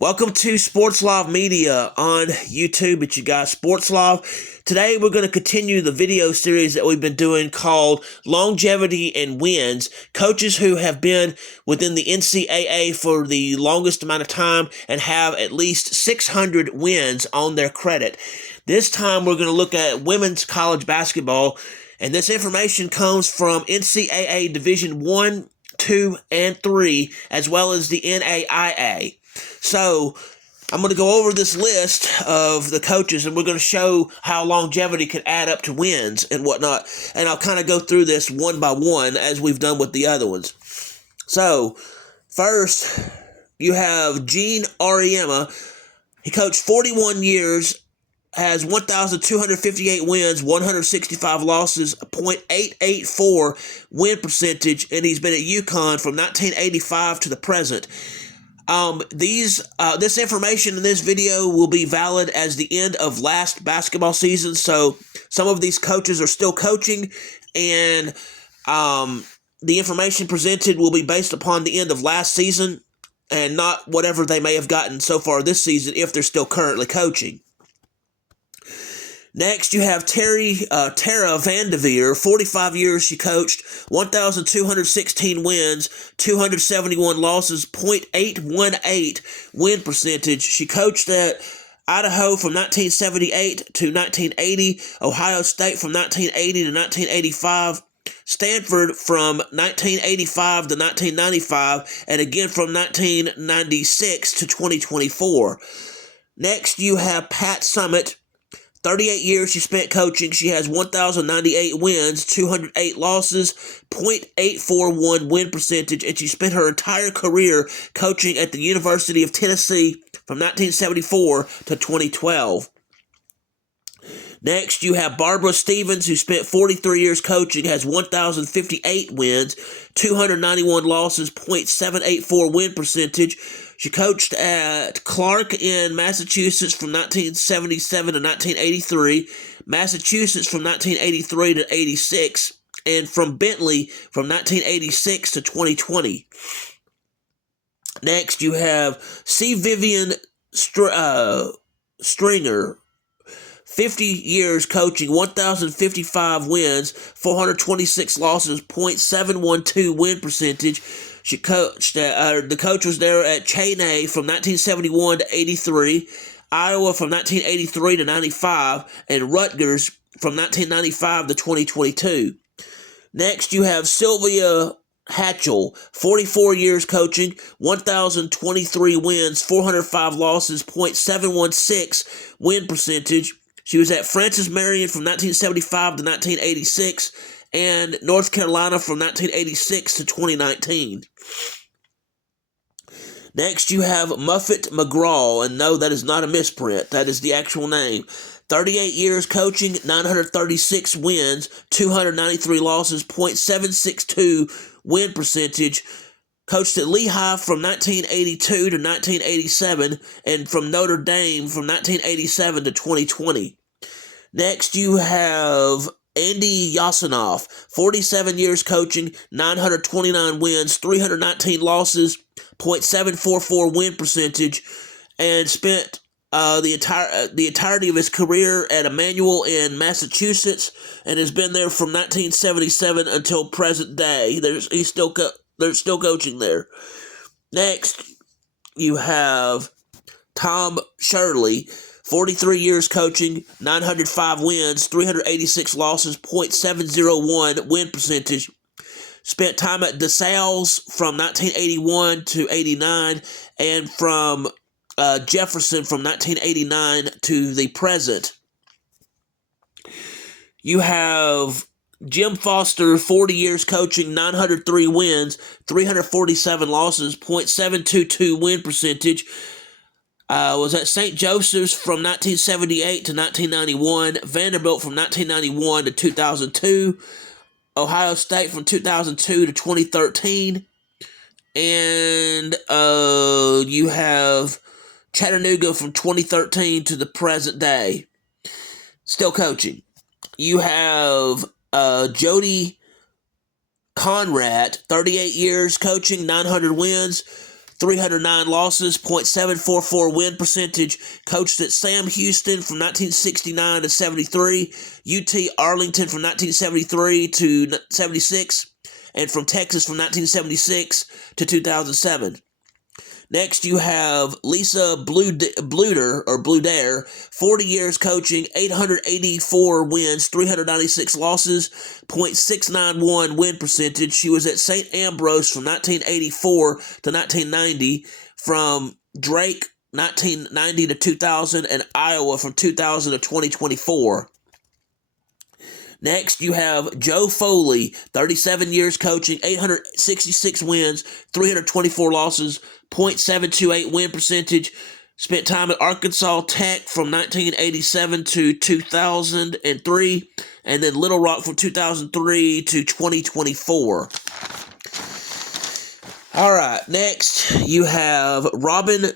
Welcome to Sports Live Media on YouTube. It's your guy, Sports Live. Today, we're going to continue the video series that we've been doing called Longevity and Wins. Coaches who have been within the NCAA for the longest amount of time and have at least 600 wins on their credit. This time, we're going to look at women's college basketball, and this information comes from NCAA Division 1, 2, and 3, as well as the NAIA. So, I'm going to go over this list of the coaches, and we're going to show how longevity can add up to wins and whatnot. And I'll kind of go through this one by one as we've done with the other ones. So, first, you have Gene Auriemma. He coached 41 years, has 1,258 wins, 165 losses, a .884 win percentage, and he's been at UConn from 1985 to the present. This information in this video will be valid as the end of last basketball season, so some of these coaches are still coaching, and the information presented will be based upon the end of last season and not whatever they may have gotten so far this season if they're still currently coaching. Next, you have Tara Vanderveer. 45 years she coached, 1,216 wins, 271 losses, .818 win percentage. She coached at Idaho from 1978 to 1980, Ohio State from 1980 to 1985, Stanford from 1985 to 1995, and again from 1996 to 2024. Next, you have Pat Summitt. 38 years she spent coaching. She has 1,098 wins, 208 losses, .841 win percentage, and she spent her entire career coaching at the University of Tennessee from 1974 to 2012. Next, you have Barbara Stevens, who spent 43 years coaching, has 1,058 wins, 291 losses, .784 win percentage. She coached at Clark in Massachusetts from 1977 to 1983, Massachusetts from 1983 to 86, and from Bentley from 1986 to 2020. Next, you have C. Vivian Stringer. 50 years coaching, 1,055 wins, 426 losses, .712 win percentage. She coached the coach was there at Cheney from 1971 to 83, Iowa from 1983 to 95, and Rutgers from 1995 to 2022. Next, you have Sylvia Hatchell, 44 years coaching, 1,023 wins, 405 losses, .716 win percentage. She was at Francis Marion from 1975 to 1986 and North Carolina from 1986 to 2019. Next, you have Muffet McGraw, and no, that is not a misprint. That is the actual name. 38 years coaching, 936 wins, 293 losses, .762 win percentage. Coached at Lehigh from 1982 to 1987 and from Notre Dame from 1987 to 2020. Next, you have Andy Yasinoff, 47 years coaching, 929 wins, 319 losses, .744 win percentage, and spent the entirety of his career at Emmanuel in Massachusetts, and has been there from 1977 until present day. They're still coaching there. Next, you have Tom Shirley, 43 years coaching, 905 wins, 386 losses, .701 win percentage. Spent time at DeSales from 1981 to 89, and from Jefferson from 1989 to the present. You have Jim Foster, 40 years coaching, 903 wins, 347 losses, .722 win percentage. Was at St. Joseph's from 1978 to 1991, Vanderbilt from 1991 to 2002, Ohio State from 2002 to 2013, and you have Chattanooga from 2013 to the present day. Still coaching. You have Jody Conrad, 38 years coaching, 900 wins, 309 losses, .744 win percentage. Coached at Sam Houston from 1969 to 73, UT Arlington from 1973 to 76, and from Texas from 1976 to 2007. Next, you have Lisa Bludare, 40 years coaching, 884 wins, 396 losses, .691 win percentage. She was at St. Ambrose from 1984 to 1990, from Drake 1990 to 2000, and Iowa from 2000 to 2024. Next, you have Joe Foley, 37 years coaching, 866 wins, 324 losses, .728 win percentage. Spent time at Arkansas Tech from 1987 to 2003, and then Little Rock from 2003 to 2024. All right, next you have Robin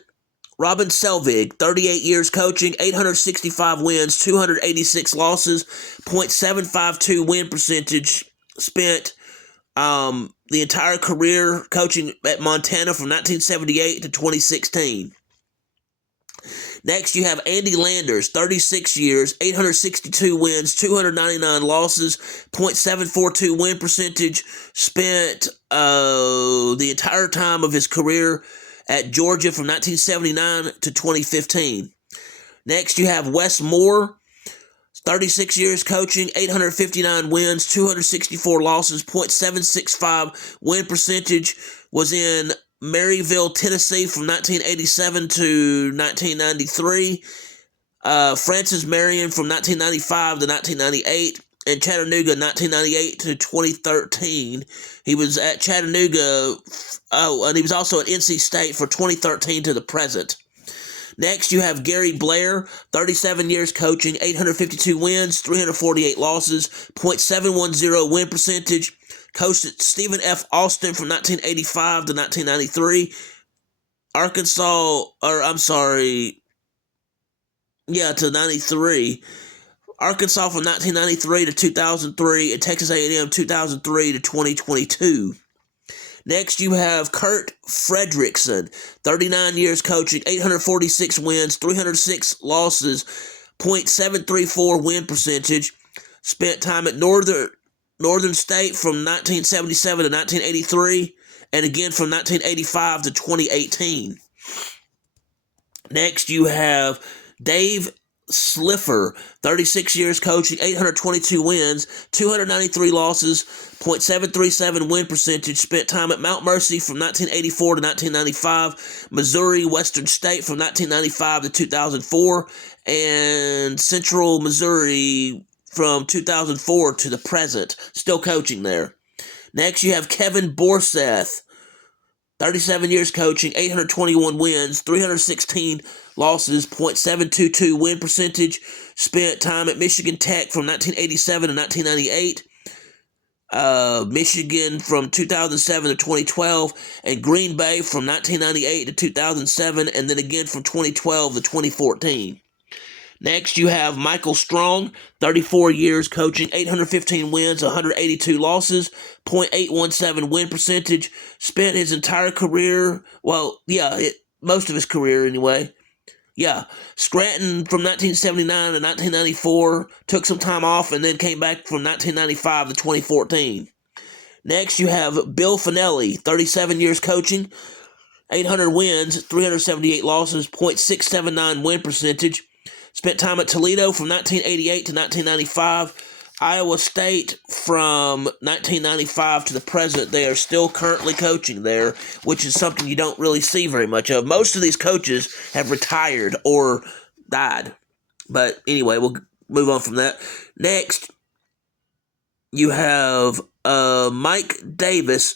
Selvig, 38 years coaching, 865 wins, 286 losses, .752 win percentage. Spent the entire career coaching at Montana from 1978 to 2016. Next, you have Andy Landers, 36 years, 862 wins, 299 losses, .742 win percentage. Spent the entire time of his career at Georgia from 1979 to 2015. Next, you have Wes Moore, 36 years coaching, 859 wins, 264 losses, .765 win percentage. Was in Maryville, Tennessee from 1987 to 1993. Francis Marion from 1995 to 1998. And Chattanooga, 1998 to 2013. He was at Chattanooga, and he was also at NC State for 2013 to the present. Next, you have Gary Blair, 37 years coaching, 852 wins, 348 losses, .710 win percentage. Coached at Stephen F. Austin from 1985 to 1993. To 93. Arkansas from 1993 to 2003, and Texas A&M 2003 to 2022. Next, you have Kurt Fredrickson, 39 years coaching, 846 wins, 306 losses, .734 win percentage. Spent time at Northern State from 1977 to 1983, and again from 1985 to 2018. Next, you have Dave Sliffer, 36 years coaching, 822 wins, 293 losses, .737 win percentage. Spent time at Mount Mercy from 1984 to 1995, Missouri Western State from 1995 to 2004, and Central Missouri from 2004 to the present, still coaching there. Next, you have Kevin Borseth, 37 years coaching, 821 wins, 316 losses, .722 win percentage. Spent time at Michigan Tech from 1987 to 1998, Michigan from 2007 to 2012, and Green Bay from 1998 to 2007, and then again from 2012 to 2014. Next, you have Michael Strong, 34 years coaching, 815 wins, 182 losses, .817 win percentage. Spent his entire career, most of his career anyway. Scranton from 1979 to 1994, took some time off, and then came back from 1995 to 2014. Next, you have Bill Finelli, 37 years coaching, 800 wins, 378 losses, .679 win percentage. Spent time at Toledo from 1988 to 1995, Iowa State from 1995 to the present. They are still currently coaching there, which is something you don't really see very much of. Most of these coaches have retired or died. But anyway, we'll move on from that. Next, you have Mike Davis,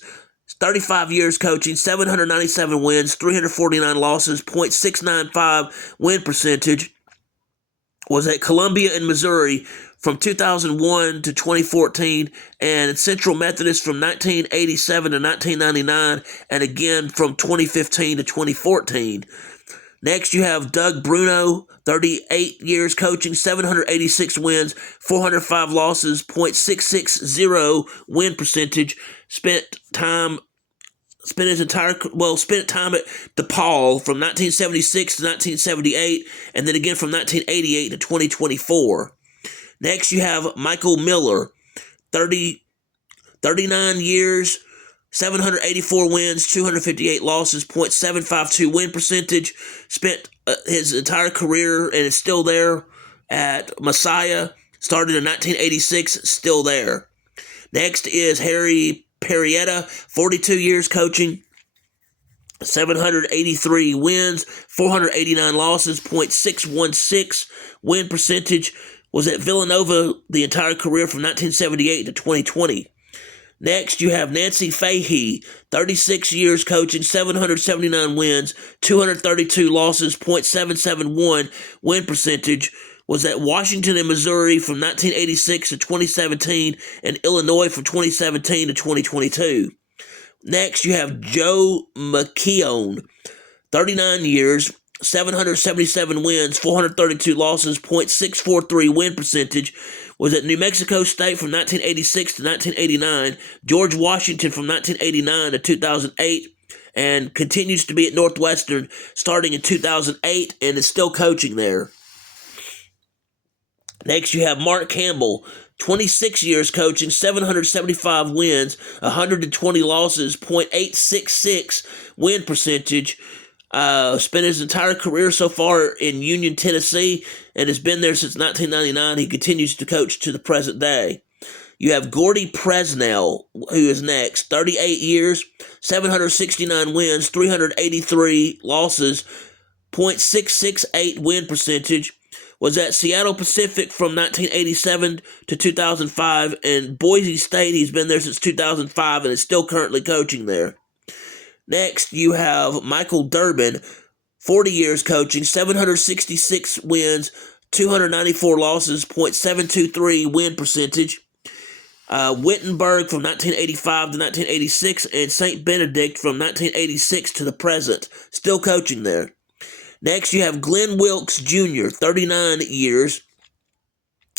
35 years coaching, 797 wins, 349 losses, .695 win percentage. Was at Columbia in Missouri from 2001 to 2014, and Central Methodist from 1987 to 1999, and again from 2015 to 2014. Next, you have Doug Bruno, 38 years coaching, 786 wins, 405 losses, .660 win percentage. Spent time spent time at DePaul from 1976 to 1978, and then again from 1988 to 2024. Next, you have Michael Miller, 39 years, 784 wins, 258 losses, .752 win percentage. Spent his entire career and is still there at Messiah. Started in 1986, still there. Next is Harry Perrietta, 42 years coaching, 783 wins, 489 losses, .616 win percentage. Was at Villanova the entire career from 1978 to 2020. Next, you have Nancy Fahey, 36 years coaching, 779 wins, 232 losses, .771 win percentage. Was at Washington and Missouri from 1986 to 2017, and Illinois from 2017 to 2022. Next, you have Joe McKeown, 39 years, 777 wins, 432 losses, .643 win percentage. Was at New Mexico State from 1986 to 1989, George Washington from 1989 to 2008, and continues to be at Northwestern starting in 2008 and is still coaching there. Next, you have Mark Campbell, 26 years coaching, 775 wins, 120 losses, .866 win percentage. Spent his entire career so far in Union, Tennessee, and has been there since 1999. He continues to coach to the present day. You have Gordy Presnell, who is next, 38 years, 769 wins, 383 losses, .668 win percentage. Was at Seattle Pacific from 1987 to 2005, and Boise State, he's been there since 2005 and is still currently coaching there. Next, you have Michael Durbin, 40 years coaching, 766 wins, 294 losses, .723 win percentage. Wittenberg from 1985 to 1986, and St. Benedict from 1986 to the present, still coaching there. Next, you have Glenn Wilkes Jr., 39 years,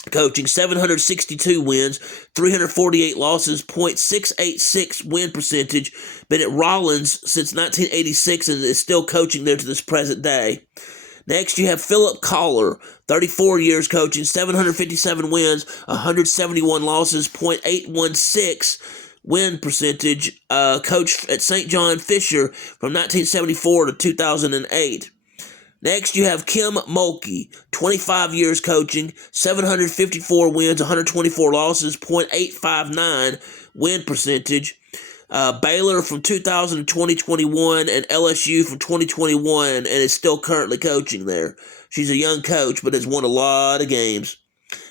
coaching, 762 wins, 348 losses, .686 win percentage. Been at Rollins since 1986 and is still coaching there to this present day. Next, you have Philip Collar, 34 years coaching, 757 wins, 171 losses, .816 win percentage. Coached at St. John Fisher from 1974 to 2008. Next, you have Kim Mulkey, 25 years coaching, 754 wins, 124 losses, .859 win percentage. Baylor from 2000 to 2021, and LSU from 2021, and is still currently coaching there. She's a young coach, but has won a lot of games.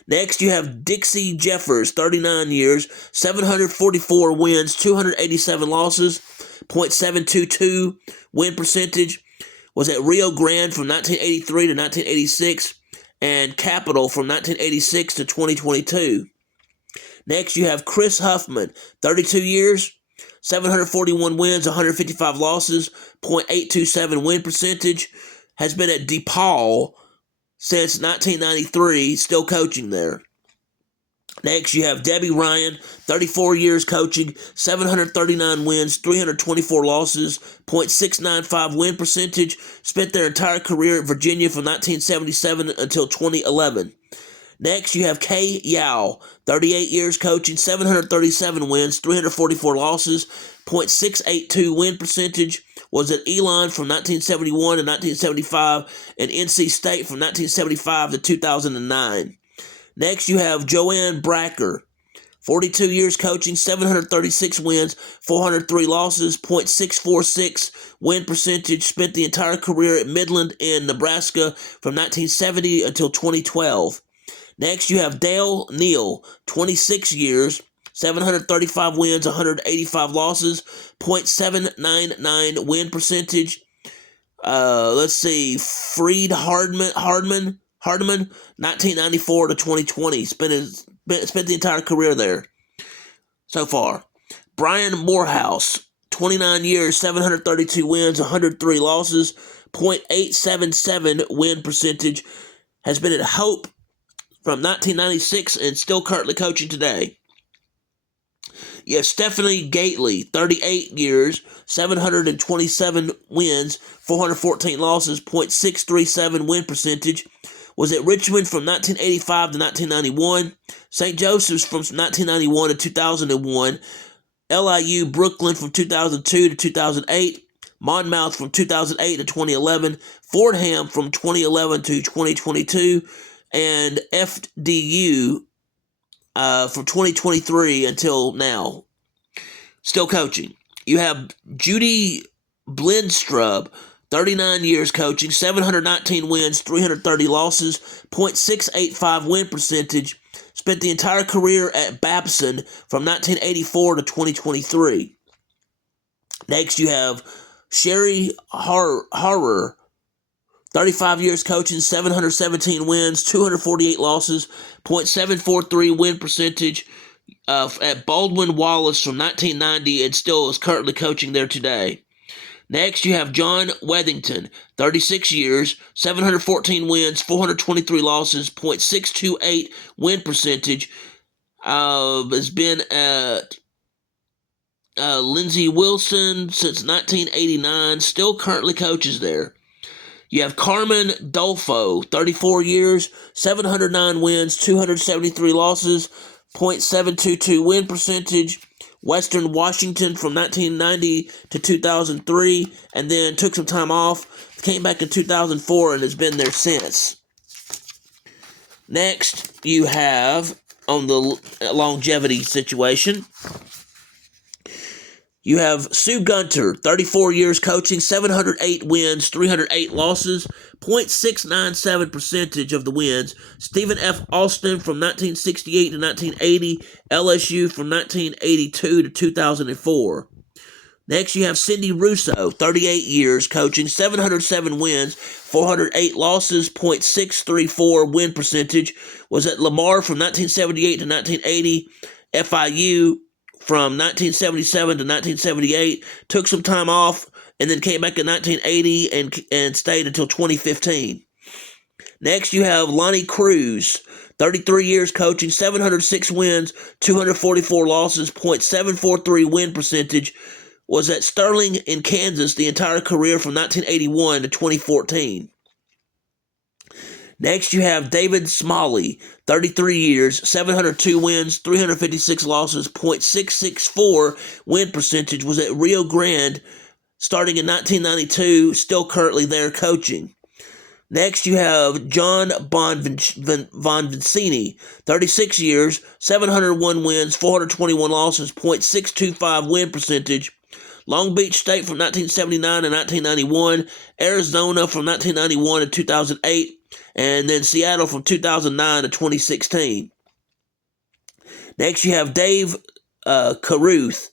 Next, you have Dixie Jeffers, 39 years, 744 wins, 287 losses, .722 win percentage. Was at Rio Grande from 1983 to 1986, and Capital from 1986 to 2022. Next, you have Chris Huffman, 32 years, 741 wins, 155 losses, .827 win percentage. Has been at DePaul since 1993, still coaching there. Next, you have Debbie Ryan, 34 years coaching, 739 wins, 324 losses, .695 win percentage. Spent their entire career at Virginia from 1977 until 2011. Next, you have Kay Yao, 38 years coaching, 737 wins, 344 losses, .682 win percentage. Was at Elon from 1971 to 1975, and NC State from 1975 to 2009. Next, you have Joanne Bracker, 42 years coaching, 736 wins, 403 losses, .646 win percentage. Spent the entire career at Midland in Nebraska from 1970 until 2012. Next, you have Dale Neal, 26 years, 735 wins, 185 losses, .799 win percentage. Freed Hardman, 1994 to 2020. Spent the entire career there so far. Brian Morehouse, 29 years, 732 wins, 103 losses, .877 win percentage. Has been at Hope from 1996 and still currently coaching today. You have Stephanie Gately, 38 years, 727 wins, 414 losses, .637 win percentage. Was at Richmond from 1985 to 1991, St. Joseph's from 1991 to 2001, LIU Brooklyn from 2002 to 2008, Monmouth from 2008 to 2011, Fordham from 2011 to 2022, and FDU from 2023 until now. Still coaching. You have Judy Blindstrub, 39 years coaching, 719 wins, 330 losses, .685 win percentage. Spent the entire career at Babson from 1984 to 2023. Next, you have Sherry Harrer, 35 years coaching, 717 wins, 248 losses, .743 win percentage at Baldwin Wallace from 1990 and still is currently coaching there today. Next, you have John Wethington, 36 years, 714 wins, 423 losses, .628 win percentage. Has been at Lindsey Wilson since 1989, still currently coaches there. You have Carmen Dolfo, 34 years, 709 wins, 273 losses, .722 win percentage. Western Washington from 1990 to 2003, and then took some time off, came back in 2004, and has been there since. Next, you have, on the longevity situation, you have Sue Gunter, 34 years coaching, 708 wins, 308 losses, .697 percentage of the wins. Stephen F. Austin from 1968 to 1980, LSU from 1982 to 2004. Next, you have Cindy Russo, 38 years coaching, 707 wins, 408 losses, .634 win percentage. Was at Lamar from 1978 to 1980, FIU from 1977 to 1978, took some time off, and then came back in 1980 and stayed until 2015. Next, you have Lonnie Cruz, 33 years coaching, 706 wins, 244 losses, .743 win percentage. Was at Sterling in Kansas the entire career from 1981 to 2014. Next, you have David Smalley, 33 years, 702 wins, 356 losses, .664 win percentage. Was at Rio Grande starting in 1992, still currently there coaching. Next, you have John Bonvicini, 36 years, 701 wins, 421 losses, .625 win percentage. Long Beach State from 1979 to 1991, Arizona from 1991 to 2008, and then Seattle from 2009 to 2016. Next, you have Dave Carruth,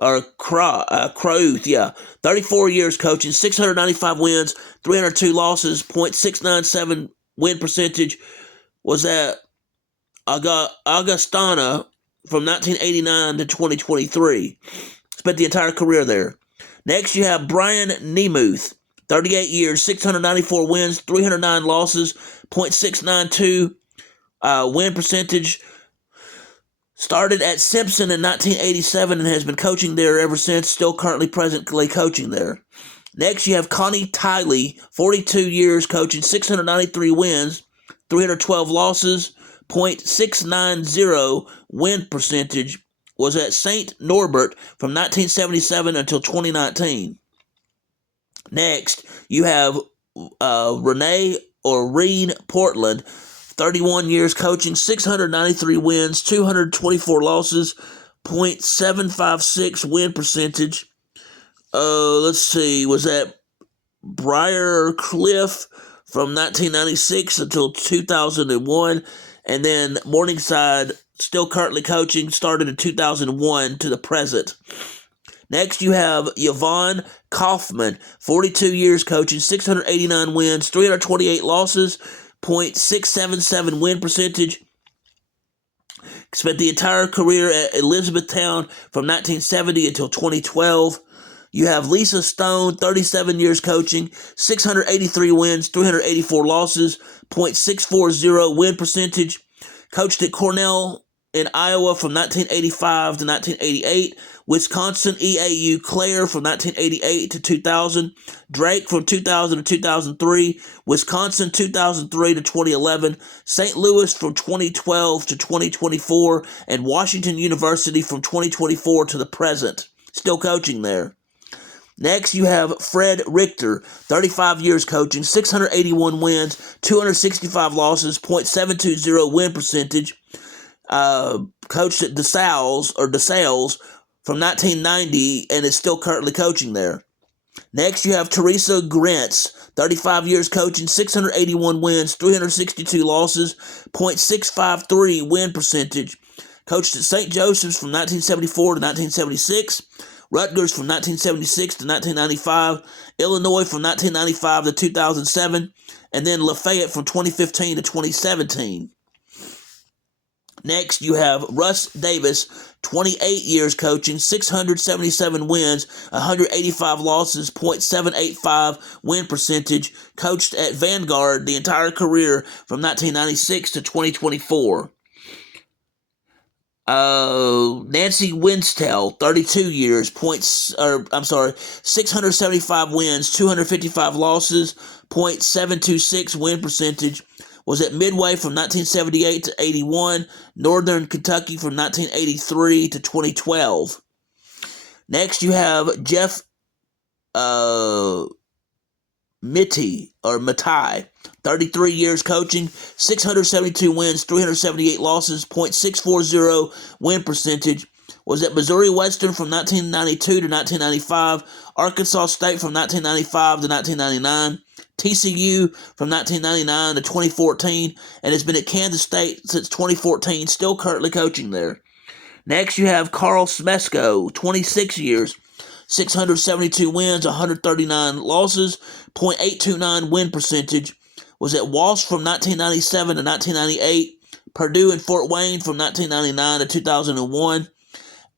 34 years coaching, 695 wins, 302 losses, .697 win percentage. Was at Augustana from 1989 to 2023. Spent the entire career there. Next, you have Brian Nemuth, 38 years, 694 wins, 309 losses, .692 win percentage. Started at Simpson in 1987 and has been coaching there ever since, still currently presently coaching there. Next, you have Connie Tiley, 42 years coaching, 693 wins, 312 losses, .690 win percentage. Was at St. Norbert from 1977 until 2019. Next, you have Reen Portland, 31 years coaching, 693 wins, 224 losses, .756 win percentage. Let's see, was at Briar Cliff from 1996 until 2001, and then Morningside, still currently coaching, started in 2001 to the present. Next, you have Yvonne Kaufman, 42 years coaching, 689 wins, 328 losses, .677 win percentage. Spent the entire career at Elizabethtown from 1970 until 2012. You have Lisa Stone, 37 years coaching, 683 wins, 384 losses, .640 win percentage. Coached at Cornell in Iowa from 1985 to 1988, Wisconsin EAU Clare from 1988 to 2000, Drake from 2000 to 2003, Wisconsin 2003 to 2011, St. Louis from 2012 to 2024, and Washington University from 2024 to the present. Still coaching there. Next, you have Fred Richter, 35 years coaching, 681 wins, 265 losses, .720 win percentage. Coached at DeSales from 1990 and is still currently coaching there. Next, you have Teresa Grantz, 35 years coaching, 681 wins, 362 losses, .653 win percentage. Coached at St. Joseph's from 1974 to 1976, Rutgers from 1976 to 1995, Illinois from 1995 to 2007, and then Lafayette from 2015 to 2017. Next, you have Russ Davis, 28 years coaching, 677 wins, 185 losses, .785 win percentage, coached at Vanguard the entire career from 1996 to 2024. Nancy Winstel, 32 years, 675 wins, 255 losses, .726 win percentage, was at Midway from 1978 to 81, Northern Kentucky from 1983 to 2012. Next, you have Jeff Matai, 33 years coaching, 672 wins, 378 losses, .640 win percentage, was at Missouri Western from 1992 to 1995, Arkansas State from 1995 to 1999, TCU from 1999 to 2014, and has been at Kansas State since 2014, still currently coaching there. Next, you have Carl Smesko, 26 years, 672 wins, 139 losses, .829 win percentage, was at Walsh from 1997 to 1998, Purdue and Fort Wayne from 1999 to 2001,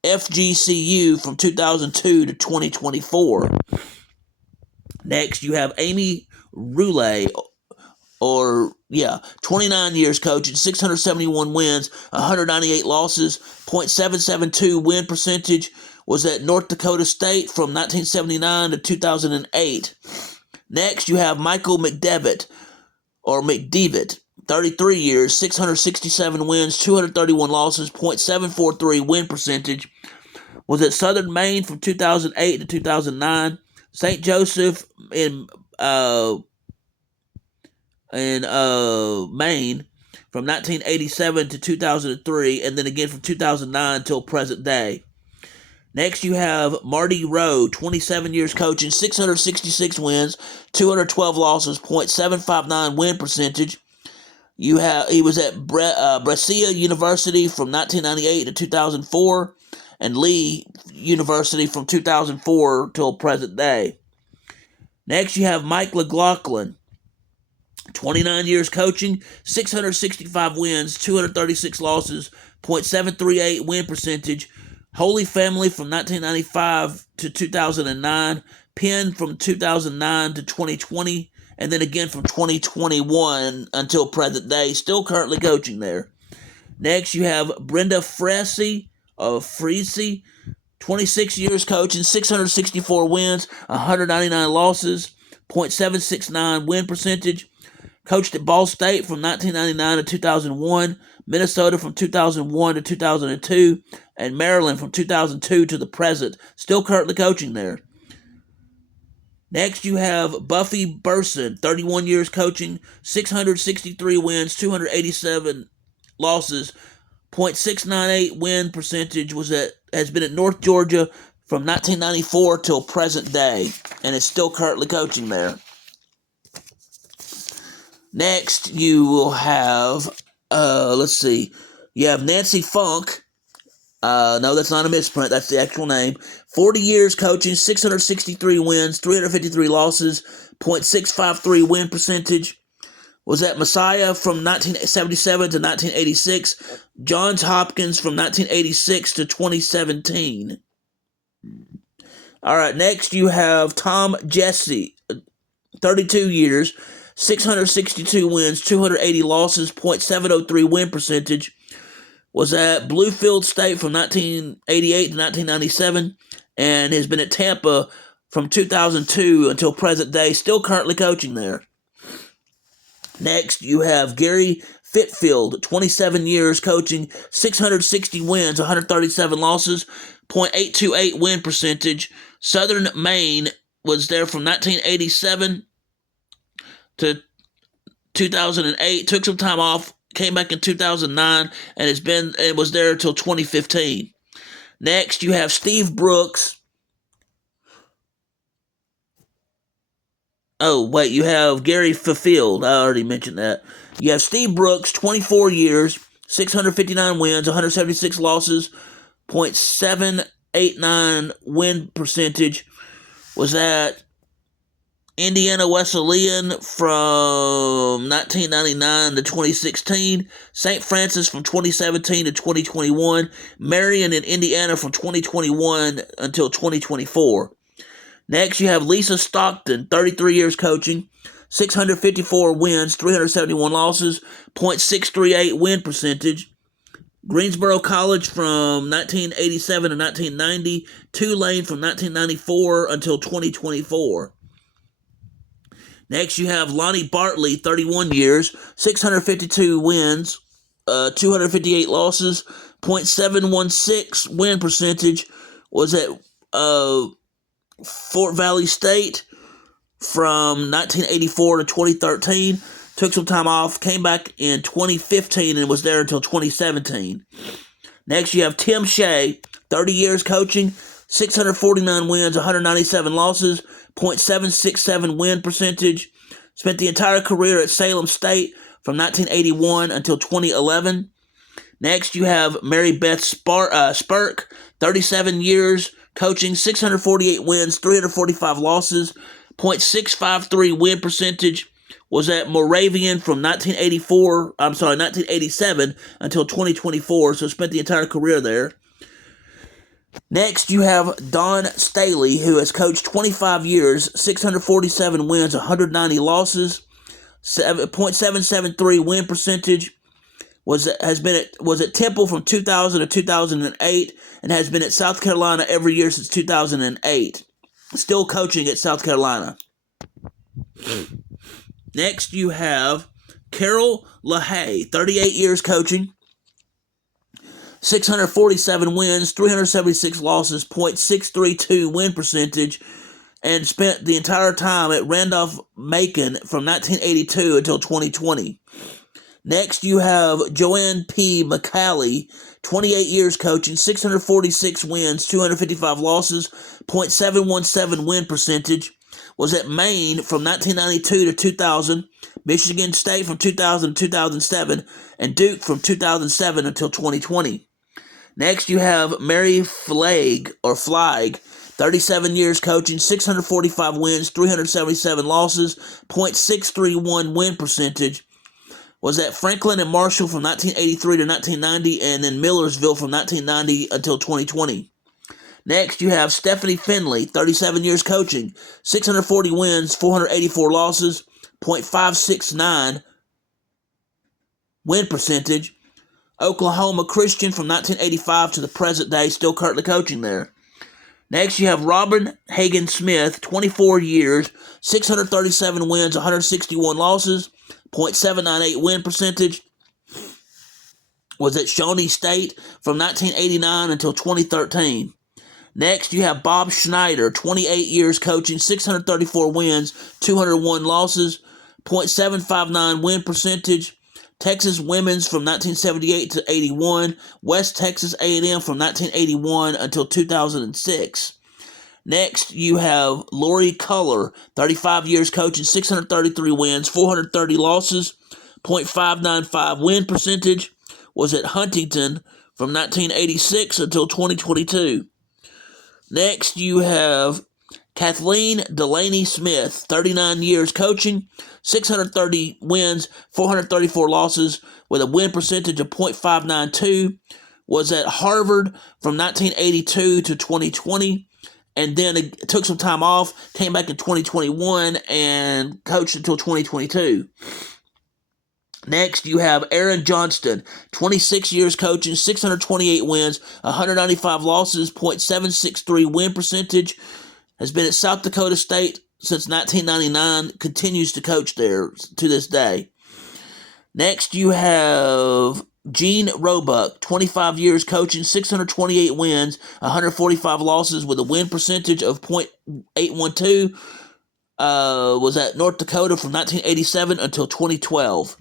FGCU from 2002 to 2024. Next, you have Amy Roulette, 29 years coaching, 671 wins, 198 losses, .772 win percentage, was at North Dakota State from 1979 to 2008. Next, you have Michael McDevitt, 33 years, 667 wins, 231 losses, .743 win percentage, was at Southern Maine from 2008 to 2009, St. Joseph in Maine from 1987 to 2003, and then again from 2009 until present day. Next, you have Marty Rowe, 27 years coaching, 666 wins, 212 losses, .759 win percentage. He was at Brescia University from 1998 to 2004, and Lee University from 2004 till present day. Next, you have Mike McLaughlin, 29 years coaching, 665 wins, 236 losses, .738 win percentage. Holy Family from 1995 to 2009, Penn from 2009 to 2020, and then again from 2021 until present day, still currently coaching there. Next, you have Brenda Freese, 26 years coaching, 664 wins, 199 losses, .769 win percentage. Coached at Ball State from 1999 to 2001, Minnesota from 2001 to 2002, and Maryland from 2002 to the present. Still currently coaching there. Next, you have Buffy Burson, 31 years coaching, 663 wins, 287 losses, .698 win percentage, has been at North Georgia from 1994 till present day, and is still currently coaching there. Next, you will have, you have Nancy Funk. No, that's not a misprint. That's the actual name. 40 years coaching, 663 wins, 353 losses, .653 win percentage. Was at Messiah from 1977 to 1986. Johns Hopkins from 1986 to 2017. All right, next you have Tom Jesse, 32 years, 662 wins, 280 losses, .703 win percentage. Was at Bluefield State from 1988 to 1997, and has been at Tampa from 2002 until present day, still currently coaching there. Next, you have Gary Fitfield, 27 years coaching, 660 wins, 137 losses, .828 win percentage. Southern Maine was there from 1987 to 2008, took some time off, came back in 2009, and was there until 2015. Next, you have Steve Brooks. Oh, wait, you have Gary Fitfield. I already mentioned that. You have Steve Brooks, 24 years, 659 wins, 176 losses, .789 win percentage. Was at Indiana Wesleyan from 1999 to 2016, St. Francis from 2017 to 2021, Marion in Indiana from 2021 until 2024. Next, you have Lisa Stockton, 33 years coaching, 654 wins, 371 losses, .638 win percentage. Greensboro College from 1987 to 1990, Tulane from 1994 until 2024. Next, you have Lonnie Bartley, 31 years, 652 wins, 258 losses, .716 win percentage. Was at Fort Valley State from 1984 to 2013. Took some time off, came back in 2015, and was there until 2017. Next, you have Tim Shea, 30 years coaching, 649 wins, 197 losses, .767 win percentage. Spent the entire career at Salem State from 1981 until 2011. Next, you have Mary Beth Spurk, 37 years coaching, 648 wins, 345 losses, .653 win percentage. Was at Moravian from 1987 until 2024, so spent the entire career there. Next, you have Don Staley, who has coached 25 years, 647 wins, 190 losses, .773 win percentage. Was at Temple from 2000 to 2008, and has been at South Carolina every year since 2008. Still coaching at South Carolina. Next, you have Carol LaHaye, 38 years coaching, 647 wins, 376 losses, .632 win percentage, and spent the entire time at Randolph-Macon from 1982 until 2020. Next, you have Joanne P. McCallie, 28 years coaching, 646 wins, 255 losses, .717 win percentage. Was at Maine from 1992 to 2000, Michigan State from 2000 to 2007, and Duke from 2007 until 2020. Next, you have Mary Flag, 37 years coaching, 645 wins, 377 losses, .631 win percentage. Was at Franklin and Marshall from 1983 to 1990, and then Millersville from 1990 until 2020. Next, you have Stephanie Finley, 37 years coaching, 640 wins, 484 losses, .569 win percentage. Oklahoma Christian from 1985 to the present day, still currently coaching there. Next, you have Robin Hagan Smith, 24 years, 637 wins, 161 losses, .798 win percentage. Was at Shawnee State from 1989 until 2013. Next, you have Bob Schneider, 28 years coaching, 634 wins, 201 losses, .759 win percentage. Texas Women's from 1978 to 81, West Texas A&M from 1981 until 2006. Next, you have Lori Culler, 35 years coaching, 633 wins, 430 losses, .595 win percentage. Was at Huntington from 1986 until 2022. Next, you have Kathleen Delaney Smith, 39 years coaching, 630 wins, 434 losses, with a win percentage of .592. Was at Harvard from 1982 to 2020, and then it took some time off, came back in 2021, and coached until 2022. Next, you have Aaron Johnston, 26 years coaching, 628 wins, 195 losses, .763 win percentage, has been at South Dakota State since 1999, continues to coach there to this day. Next, you have Gene Roebuck, 25 years coaching, 628 wins, 145 losses with a win percentage of .812. Was at North Dakota from 1987 until 2012.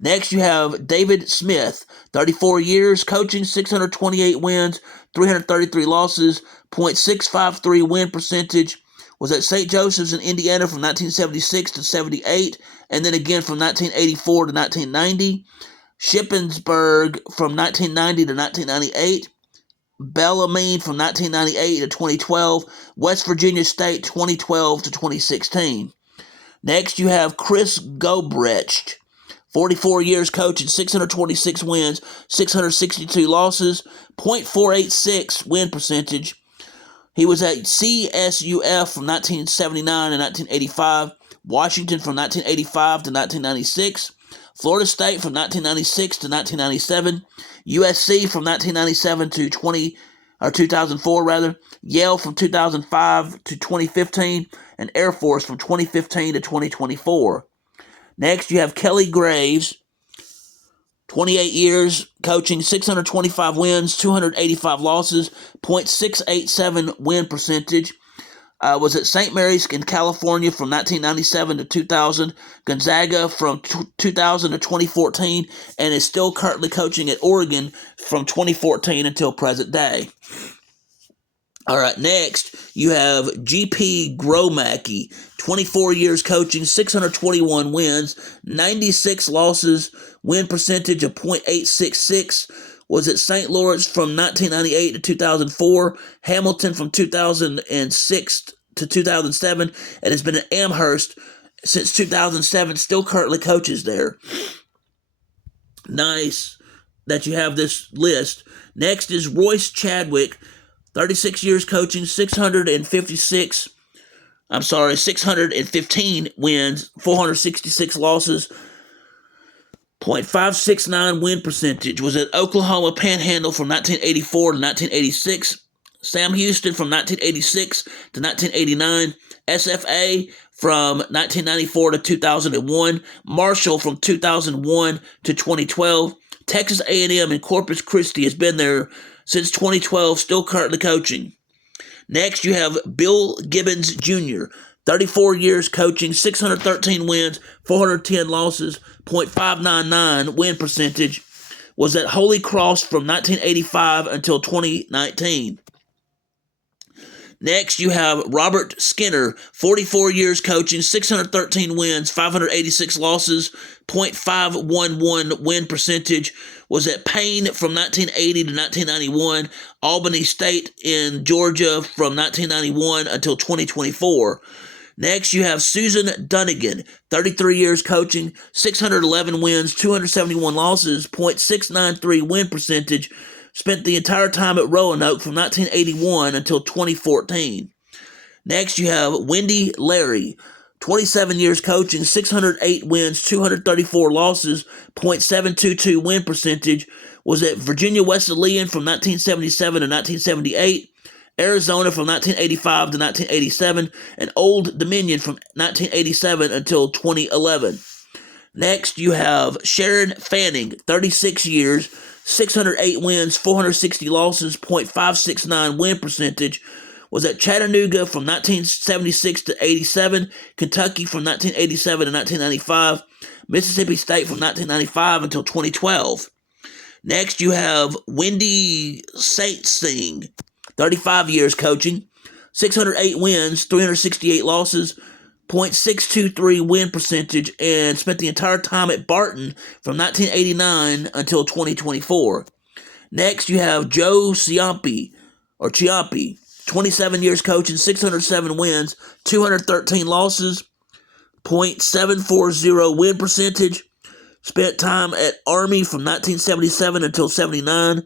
Next, you have David Smith, 34 years coaching, 628 wins, 333 losses, .653 win percentage. Was at St. Joseph's in Indiana from 1976 to 78, and then again from 1984 to 1990. Shippensburg from 1990 to 1998. Bellarmine from 1998 to 2012. West Virginia State 2012 to 2016. Next, you have Chris Gobrecht, 44 years coaching, 626 wins, 662 losses, .486 win percentage. He was at CSUF from 1979 to 1985, Washington from 1985 to 1996, Florida State from 1996 to 1997, USC from 1997 to 2004 rather, Yale from 2005 to 2015, and Air Force from 2015 to 2024. Next, you have Kelly Graves, 28 years coaching, 625 wins, 285 losses, .687 win percentage. Was at St. Mary's in California from 1997 to 2000, Gonzaga from 2000 to 2014, and is still currently coaching at Oregon from 2014 until present day. All right, next, you have G.P. Gromacki, 24 years coaching, 621 wins, 96 losses, win percentage of .866, was at St. Lawrence from 1998 to 2004, Hamilton from 2006 to 2007, and has been at Amherst since 2007, still currently coaches there. Nice that you have this list. Next is Royce Chadwick, 36 years coaching, 615 wins, 466 losses, .569 win percentage. Was at Oklahoma Panhandle from 1984 to 1986, Sam Houston from 1986 to 1989, SFA from 1994 to 2001, Marshall from 2001 to 2012, Texas A&M in Corpus Christi has been there since 2012, still currently coaching. Next, you have Bill Gibbons Jr., 34 years coaching, 613 wins, 410 losses, .599 win percentage. Was at Holy Cross from 1985 until 2019. Next, you have Robert Skinner, 44 years coaching, 613 wins, 586 losses, .511 win percentage. Was at Payne from 1980 to 1991, Albany State in Georgia from 1991 until 2024. Next, you have Susan Dunnigan, 33 years coaching, 611 wins, 271 losses, .693 win percentage. Spent the entire time at Roanoke from 1981 until 2014. Next, you have Wendy Larry, 27 years coaching, 608 wins, 234 losses, .722 win percentage. Was at Virginia Wesleyan from 1977 to 1978, Arizona from 1985 to 1987, and Old Dominion from 1987 until 2011. Next, you have Sharon Fanning, 36 years, 608 wins, 460 losses, .569 win percentage. Was at Chattanooga from 1976 to 87, Kentucky from 1987 to 1995, Mississippi State from 1995 until 2012. Next, you have Wendy Singh, 35 years coaching, 608 wins, 368 losses, .623 win percentage, and spent the entire time at Barton from 1989 until 2024. Next, you have Joe Ciampi, 27 years coaching, 607 wins, 213 losses, .740 win percentage. Spent time at Army from 1977 until 79,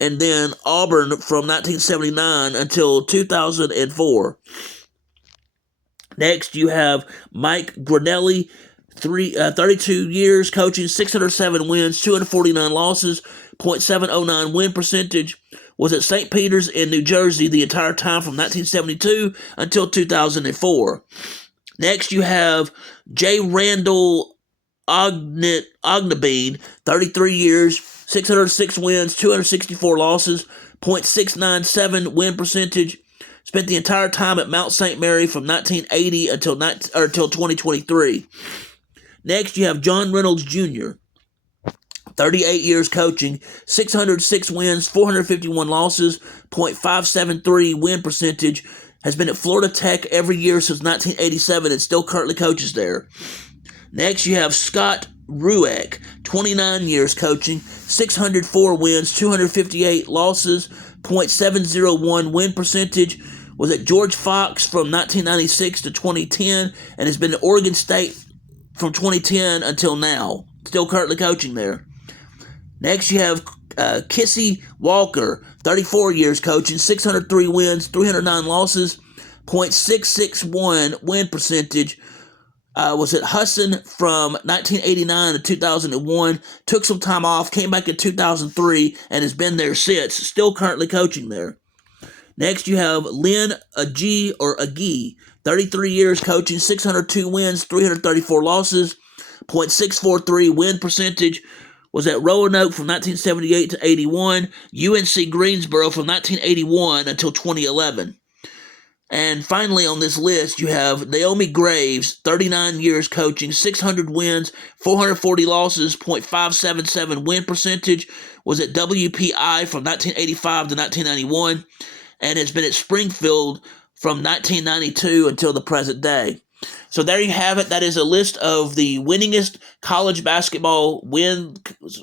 and then Auburn from 1979 until 2004. Next, you have Mike Granelli, 32 years coaching, 607 wins, 249 losses, .709 win percentage. Was at St. Peter's in New Jersey the entire time from 1972 until 2004. Next, you have J. Randall Ognebene, 33 years, 606 wins, 264 losses, .697 win percentage. Spent the entire time at Mount St. Mary from 1980 until 2023. Next, you have John Reynolds Jr., 38 years coaching, 606 wins, 451 losses, .573 win percentage, has been at Florida Tech every year since 1987 and still currently coaches there. Next, you have Scott Rueck, 29 years coaching, 604 wins, 258 losses, .701 win percentage, was at George Fox from 1996 to 2010 and has been at Oregon State from 2010 until now, still currently coaching there. Next, you have Kissy Walker, 34 years coaching, 603 wins, 309 losses, .661 win percentage. Was at Husson from 1989 to 2001, took some time off, came back in 2003, and has been there since, still currently coaching there. Next, you have Lynn Agee, 33 years coaching, 602 wins, 334 losses, .643 win percentage. Was at Roanoke from 1978 to 81, UNC Greensboro from 1981 until 2011. And finally on this list, you have Naomi Graves, 39 years coaching, 600 wins, 440 losses, .577 win percentage, was at WPI from 1985 to 1991, and has been at Springfield from 1992 until the present day. So there you have it. That is a list of the winningest college basketball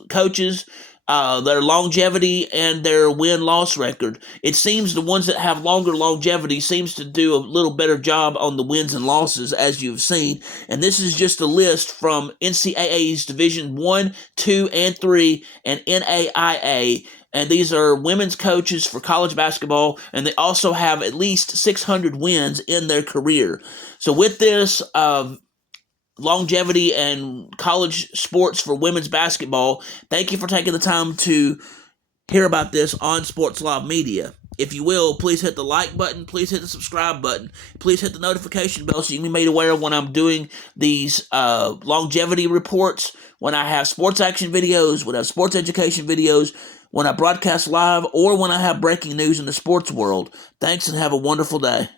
coaches, their longevity, and their win-loss record. It seems the ones that have longer longevity seems to do a little better job on the wins and losses, as you've seen. And this is just a list from NCAA's Division 1, 2, and 3, and NAIA. And these are women's coaches for college basketball, and they also have at least 600 wins in their career. So with this longevity and college sports for women's basketball, thank you for taking the time to hear about this on Sports Live Media. If you will, please hit the like button, please hit the subscribe button, please hit the notification bell so you can be made aware of when I'm doing these longevity reports, when I have sports action videos, when I have sports education videos, when I broadcast live, or when I have breaking news in the sports world. Thanks and have a wonderful day.